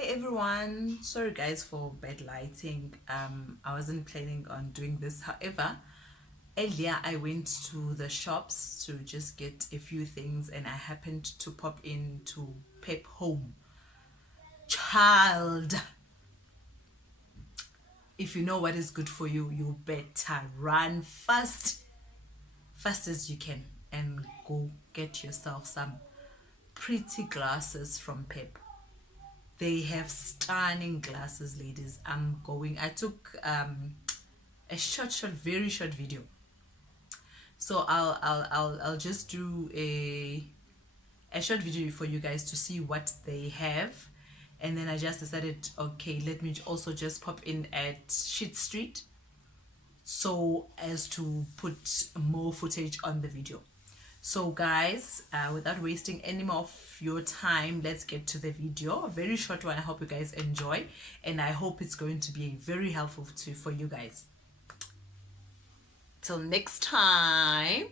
Hey everyone, sorry guys for bad lighting. I wasn't planning on doing this. However, earlier I went to the shops to just get a few things and I happened to pop into Pep Home. Child, if you know what is good for you, you better run fast as you can and go get yourself some pretty glasses from Pep. They have stunning glasses, ladies. I took a very short video. So I'll just do a short video for you guys to see what they have. And then I just decided, okay, let me also just pop in at Shit Street so as to put more footage on the video. So guys, without wasting any more of your time, let's get to the video. A very short one. I hope you guys enjoy and I hope it's going to be very helpful for you guys. Till next time.